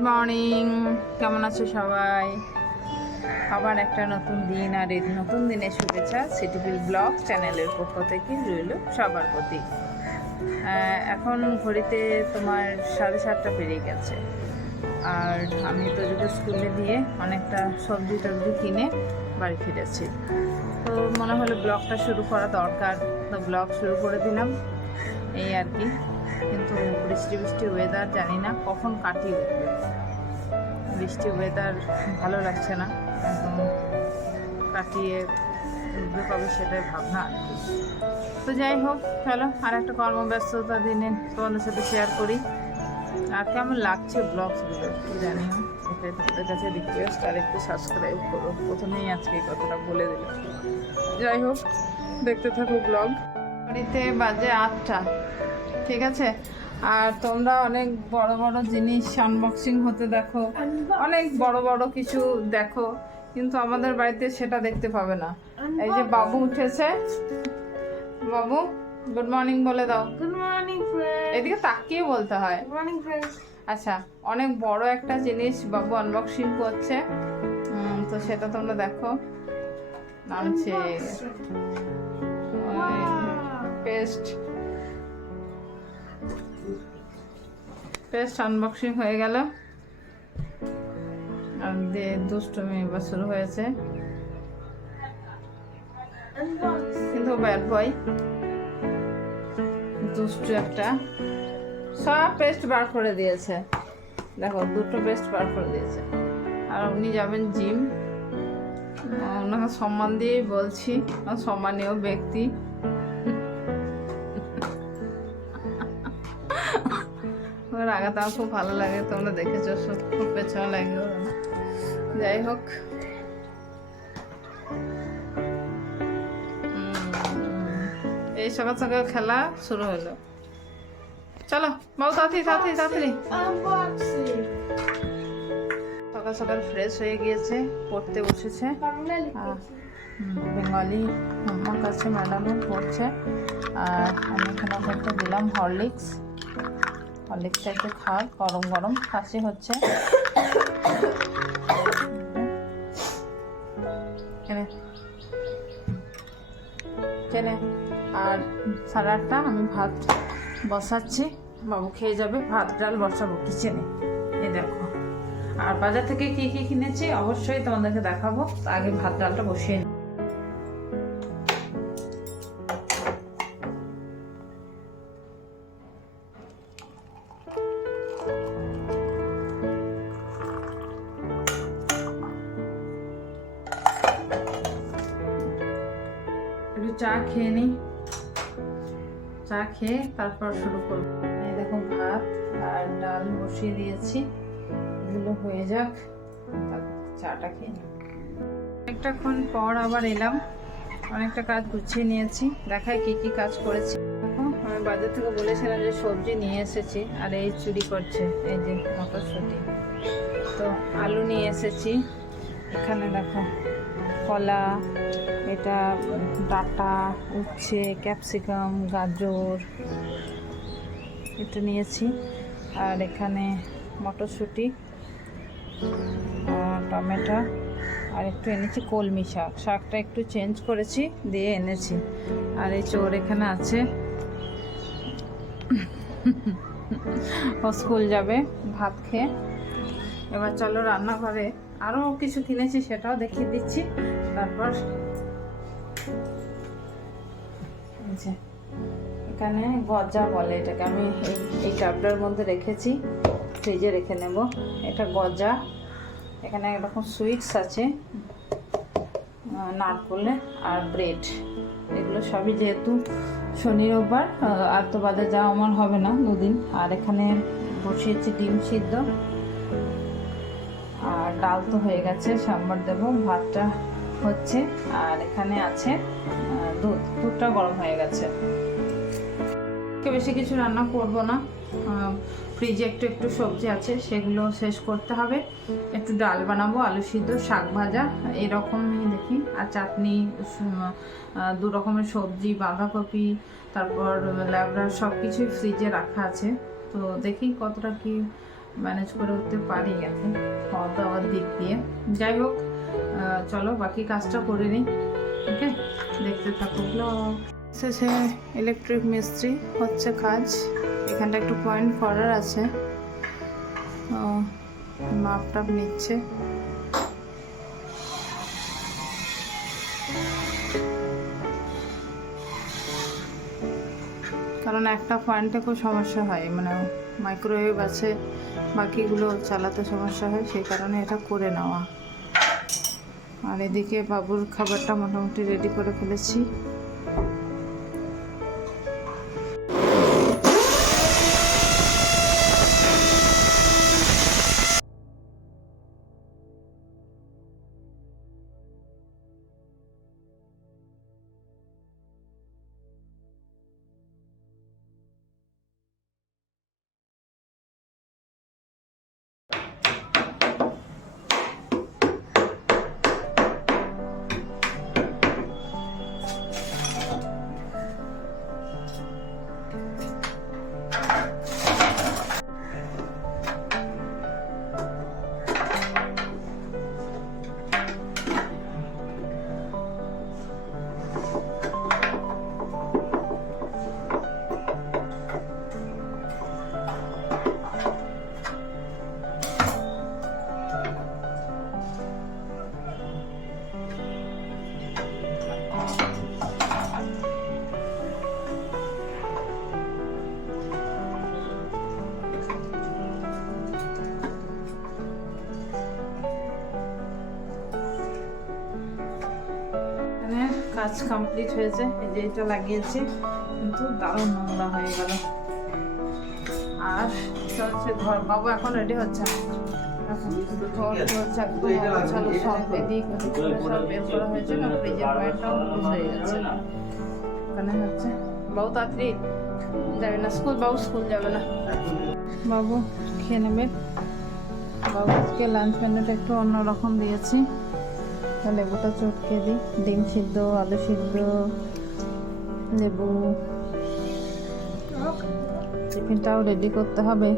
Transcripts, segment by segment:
Good morning, কেমন আছো সবাই? আবার একটা নতুন দিন, আর এই নতুন দিনের শুভেচ্ছা সিটিভিল ব্লগ চ্যানেলের পক্ষ থেকে রইল সবার প্রতি। এখন ঘড়িতে তোমার 7:30 পেরিয়ে গেছে, আর আমি তো যদি স্কুলে দিয়ে অনেকটা সবজি টবজি কিনে বাড়ি ফিরেছি। তো মনে হলো ব্লগটা শুরু করা দরকার, তো ব্লগ শুরু করে দিলাম এই আর কি। কিন্তু বৃষ্টি ওয়েদার জানি না কখন কাটিয়ে উঠবে। বৃষ্টি ওয়েদার ভালো লাগছে না, একদম কাটিয়ে উঠবে কবে সেটাই ভাবনা আর কি। তো যাই হোক, চলো আর একটা কর্মব্যস্ততা দিনে তোমাদের সাথে শেয়ার করি। আর কেমন লাগছে ব্লগসগুলো একটু জানিও, এটাই তোমাদের কাছে রিকোয়েস্ট। আর একটু সাবস্ক্রাইব করো, প্রথমেই আজকে এই কথাটা বলে দিলাম। যাই হোক, দেখতে থাকো ব্লগ। বাড়িতে বাজে 8টা, ঠিক আছে। আর তোমরা অনেক বড় বড় জিনিস আনবক্সিং হতে দেখো, অনেক বড় বড় কিছু দেখো, কিন্তু আমাদের বাড়িতে সেটা দেখতে পাবে না। এই যে বাবু উঠেছে, বাবু গুড মর্নিং বলে দাও। Good morning friends. এদিকে তাকিয়ে বলতে হয়। Good morning friends. আচ্ছা, অনেক বড় একটা জিনিস বাবু আনবক্সিং করছে, তো সেটা তোমরা দেখো। নামছে পেস্ট আনবক্সিং হয়ে গেল। আর দুষ্টুমি এবার শুরু হয়েছে, কিন্তু ব্যাড বয়, দুষ্টু একটা। সব পেস্ট বার করে দিয়েছে, দেখো দুটো পেস্ট বার করে দিয়েছে। আর উনি যাবেন জিম, ওনাকে সম্মান দিয়েই বলছি, সম্মানীয় ব্যক্তি। রাগাতে আমার খুব ভালো লাগে, তোমরা দেখেছো, খুব পেছনে লাগে। যাই হোক, এই সকাল সকাল খেলা শুরু হলো। চলো বাবু, তাড়াতাড়ি সকাল সকাল ফ্রেশ হয়ে গিয়েছে, পড়তে বসেছে। বেঙ্গলি আমার কাছে ম্যাডামও পড়ছে। আর আমি এখানে একটা দিলাম হরলিক্সটা একটু খাওয়ার, গরম গরম কাশি হচ্ছে। আর 8:30 আমি ভাত বসাচ্ছি, বাবু খেয়ে যাবে। ভাত ডাল বসাবো কিচেনে, এই দেখো। আর বাজার থেকে কি কি কিনেছি অবশ্যই তোমাদেরকে দেখাবো, আগে ভাত ডালটা বসিয়ে নিই। একটু চা খেয়ে নিই, চা খেয়ে তারপর শুরু করবো। এই দেখো ভাত আর ডাল বসিয়ে দিয়েছি, এগুলো হয়ে যাক, চাটা খেয়ে নিই। অনেকটাক্ষণ পর আবার এলাম, অনেকটা কাজ গুছিয়ে নিয়েছি। দেখাই কি কি কাজ করেছি। দেখো, আমি বাজার থেকে বলেছিলাম যে সবজি নিয়ে এসেছি, আর এই চুরি করছে, এই যে মটরশুঁটি। তো আলু নিয়ে এসেছি, এখানে দেখো কলা, এটা ডাঁটা, উচ্ছে, ক্যাপসিকাম, গাজর এটা নিয়েছি। আর এখানে মটরশুঁটি, টমেটো, আর একটু এনেছি কলমি শাকটা একটু চেঞ্জ করেছি দিয়ে এনেছি। আর এই চোর এখানে আছে, ও স্কুল যাবে ভাত খেয়ে। এবার চলো রান্নাঘরে, আরও কিছু কিনেছি সেটাও দেখিয়ে দিচ্ছি। তারপর এখানে গজা বলে এটাকে, আমি এই টাবটার মধ্যে রেখেছি, ফ্রিজে রেখে নেব। এটা গজা। এখানে এরকম সুইটস আছে, নারকোলে আর ব্রেড, এগুলো সবই যেহেতু শনি রোববার, আর তো বাজার যাওয়া আমার হবে না দুদিন। আর এখানে বসিয়েছি ডিম সিদ্ধ, আর ডাল তো হয়ে গেছে, সাম্বার দেবো, ভাতটা হচ্ছে। আর এখানে আছে দুধটা গরম হয়ে গেছে। বেশি কিছু রান্না করব না, ফ্রিজে একটু সবজি আছে, সেগুলো শেষ করতে হবে। একটু ডাল বানাবো, আলু সিদ্ধ, শাক ভাজা, এরকমই দেখি। আর চাটনি, 2 রকমের সবজি, বাঁধাকপি, তারপর ল্যাবড়া, সব কিছুই ফ্রিজে রাখা আছে। তো দেখি কতটা কি ম্যানেজ করে উঠতে পারি এখন খাওয়া দাওয়ার দিক দিয়ে। যাই হোক, চলো বাকি কাজটা করে নিই। ওকে, দেখতে থাকো ব্লগ। শেষে ইলেকট্রিক মিস্ত্রি হচ্ছে কাজ। এখানটা একটু পয়েন্ট করার আছে, মাপ টাপ নিচ্ছে। কারণ একটা পয়েন্টে খুব সমস্যা হয়, মানে মাইক্রোওয়েভ আছে, বাকিগুলো চালাতে সমস্যা হয়, সেই কারণে এটা করে নেওয়া। আর এদিকে বাবুর খাবারটা মোটামুটি রেডি করে ফেলেছি। কাজ কমপ্লিট হয়েছে, এই যে এটা লাগিয়েছি, কিন্তু দারুণ নোংরা হয়ে গেল। আর এটা হচ্ছে ঘর। বাবু এখন রেডি হচ্ছে, ঘর হচ্ছে একদম অগোছালো, সব এদিক ওদিক করে সব বের করা হয়েছে না, ফ্রিজের পয়েন্টটাও লুজ হয়ে গেছে। ওখানে হচ্ছে বাবু তাড়াতাড়ি যাবে না স্কুল, বাবু স্কুল যাবে না। বাবু খেয়ে নেবে। বাবু আজকে লাঞ্চ মেনুটা একটু অন্যরকম দিয়েছি। লেবুটা চটকে দিই, ডিম সিদ্ধ, আলু সিদ্ধ, লেবু। টিফিনটাও রেডি করতে হবে।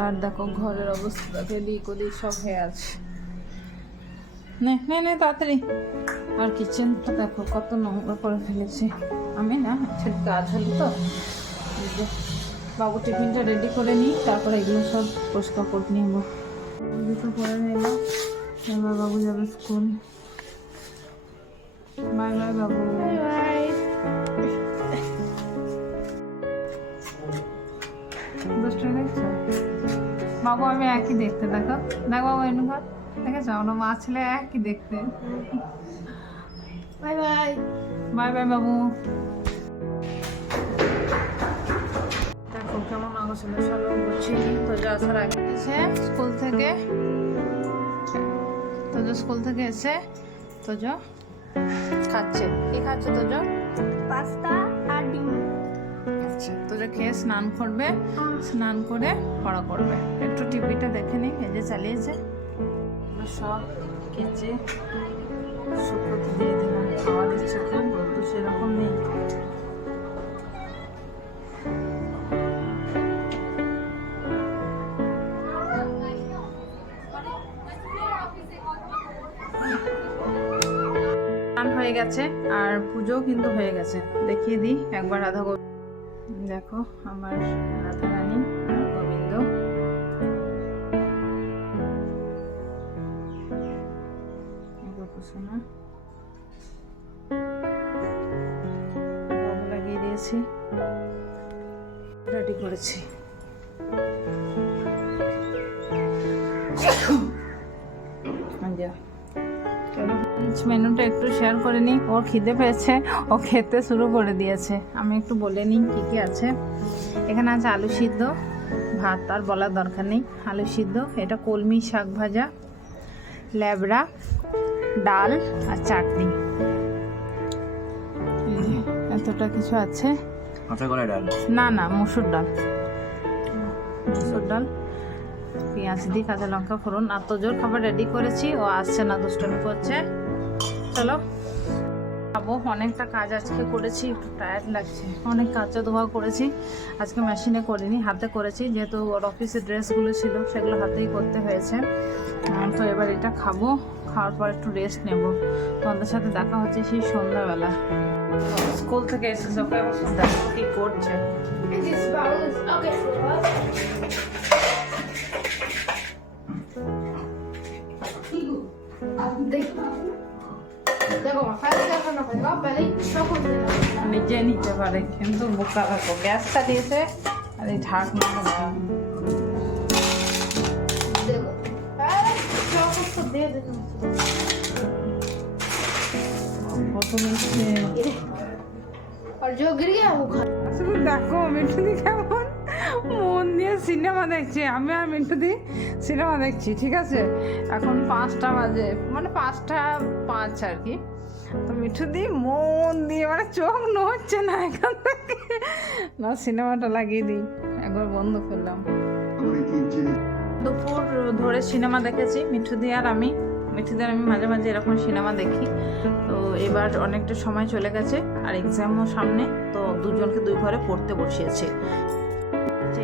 আর দেখো ঘরের অবস্থা, এদিক ওদিক সব হয়ে আছে। নে নে নে তাড়াতাড়ি। আর কিচেনটা দেখো কত নোংরা করে ফেলেছি আমি, না ঠিক কাজ হলো তো। বাবু টিফিনটা রেডি করে নিই, তারপরে এগুলো সব পরিষ্কার করে নেব। দুটো করে নিলাম, এবার বাবু যাবে স্কুল। বাই বাই বাবু। বাবু আমি একই দেখতে, দেখো দেখ বাবু এনে ঘর দেখেছো, আমরা মা ছেলে একই দেখতে। Bye bye. বাই বাই বাবু। দেখো কেমন আগোছালো সব গুছিয়ে নিই। তো যা আসার আগে এসে স্কুল থেকে, তোজো স্কুল থেকে এসে তোজো খাচ্ছে। কি খাচ্ছে তোজো? পাস্তা আর ডিম। আচ্ছা, তোজো খেয়ে স্নান করবে, স্নান করে পড়া করবে। একটু টিভিটা দেখে নিই, এই যে চালিয়েছে। সব কেচে শুকোতে দিয়ে দিলাম। খাওয়া দিচ্ছে খুব, তো সেরকম নেই। হয়ে গেছে আর পুজোও কিন্তু হয়ে গেছে। দেখিয়ে দিই একবার রাধা গোবিন্দ। দেখো আমার রাধা রানী আর গোবিন্দ। ভোগ লাগিয়ে দিয়েছি, রেডি করেছি। মেনুটা একটু শেয়ার করে নিই। ওর খিদে পেয়েছে, ও খেতে শুরু করে দিয়েছে। আমি একটু বলে নিই কী কী আছে। এখানে আছে আলু সিদ্ধ, ভাত আর বলার দরকার নেই। আলু সিদ্ধ, এটা কলমি শাক ভাজা, ল্যাবড়া, ডাল আর চাটনি। এতটা কিছু আছে। না না, মসুর ডাল, মসুর ডাল, পেঁয়াজ দিয়ে কাঁচা লঙ্কা ফোড়ন। আর তো জোর খাবার রেডি করেছি, ও আসছে না, দুষ্টমি করছে। চলো খাবো। অনেকটা কাজ আজকে করেছি, একটু টায়ার্ড লাগছে। অনেক কাঁচা ধোয়া করেছি আজকে, মেশিনে করিনি, হাতে করেছি, যেহেতু ওর অফিসের ড্রেসগুলো ছিল সেগুলো হাতেই করতে হয়েছে। তো এবার এটা খাবো, খাওয়ার পর একটু রেস্ট নেব। তোমাদের সাথে দেখা হচ্ছে সেই সন্ধ্যাবেলা। স্কুল থেকে এসেছে, ওকে দেখো কি করছে। This bowl is okay for us. देखो पहले क्या करना पड़ेगा, पहले चॉकलेट देना पड़ेगा। নিজে নিতে পারে কিন্তু বোকা রাখো। গ্যাসটা দিয়েছে আর এই ঢাকনা देखो पहले चॉकलेट को दे देना কত নিচ্ছে। और जो गिर गया वो खा। আসলে দেখো মিঠুদি কেমন মন দিয়ে সিনেমা দেখছে। আমি আর মিঠুদি সিনেমা দেখছি, ঠিক আছে। এখন 5টা বাজে, মানে 5:05 আর কি। তো মিঠুদি মন দিয়ে, মানে চোখ নড়ছে না এখান থেকে। না সিনেমাটা লাগিয়ে দিই, একবার বন্ধ করলাম। দুপুর ধরে সিনেমা দেখেছি মিঠুদি আর আমি। মিঠুদি আর আমি মাঝে মাঝে এরকম সিনেমা দেখি। তো এবার অনেকটা সময় চলে গেছে আর এক্সামও সামনে, তো দুজনকে দুই ঘরে পড়তে বসিয়েছে।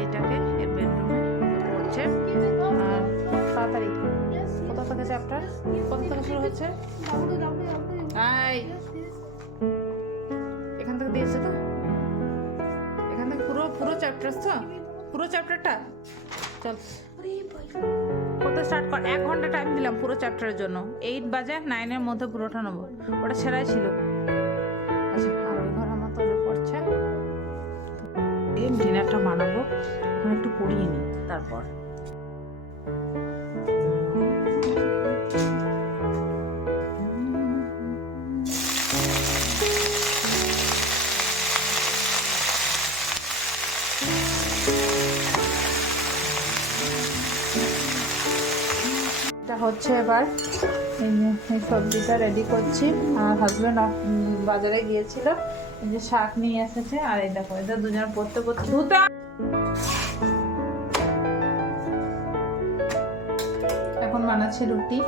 এটাকে এর বেডরুমে পড়ছে। আর তাড়াতাড়ি কোথা থেকে চ্যাপ্টার, কোথা থেকে শুরু হচ্ছে? এই এখান থেকে দিয়েছে তো, এখান থেকে পুরো পুরো চ্যাপ্টার, তো পুরো চ্যাপ্টারটা চল কোথায় স্টার্ট কর। 1 ঘন্টা টাইম দিলাম পুরো চ্যাপ্টারের জন্য। 8 বাজে, 9-এর মধ্যে পুরোটা নেবো। ওটা সেরাই ছিল। আচ্ছা আর ওই ঘর আমার তো পড়ছে। ডিনারটা বানাবো, এখন একটু পড়িয়ে নিই তারপর। এটা হচ্ছে এবার এই সবজিটা রেডি করছি। আর হাজবেন্ড বাজারে গিয়েছিল, এই যে শাক নিয়ে এসেছে। আর এই দেখো এটা দুজন পড়তে পড়তে ধুতা। এখন বানাচ্ছি রুটি,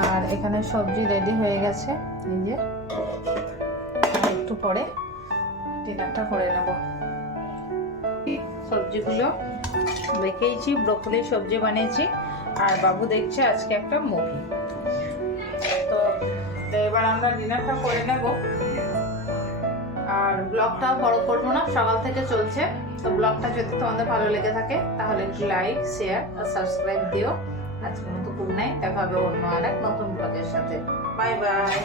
আর এখানে সবজি রেডি হয়ে গেছে। এই যে একটু পরে ডিনারটা করে নেব। সবজিগুলো রেখেইছি, ব্রকলি সবজি বানিয়েছি। আর বাবু দেখছে আজকে একটা মুভি। তো এবার আমরা ডিনারটা করে নেব। আর ব্লগটাও বড় করবো না, সকাল থেকে চলছে। তো ব্লগটা যদি তোমাদের ভালো লেগে থাকে তাহলে একটু লাইক, শেয়ার আর সাবস্ক্রাইব দিও। আজকের মতো গুড নাইট, দেখা হবে অন্য আর এক নতুন ব্লগের সাথে। Bye bye.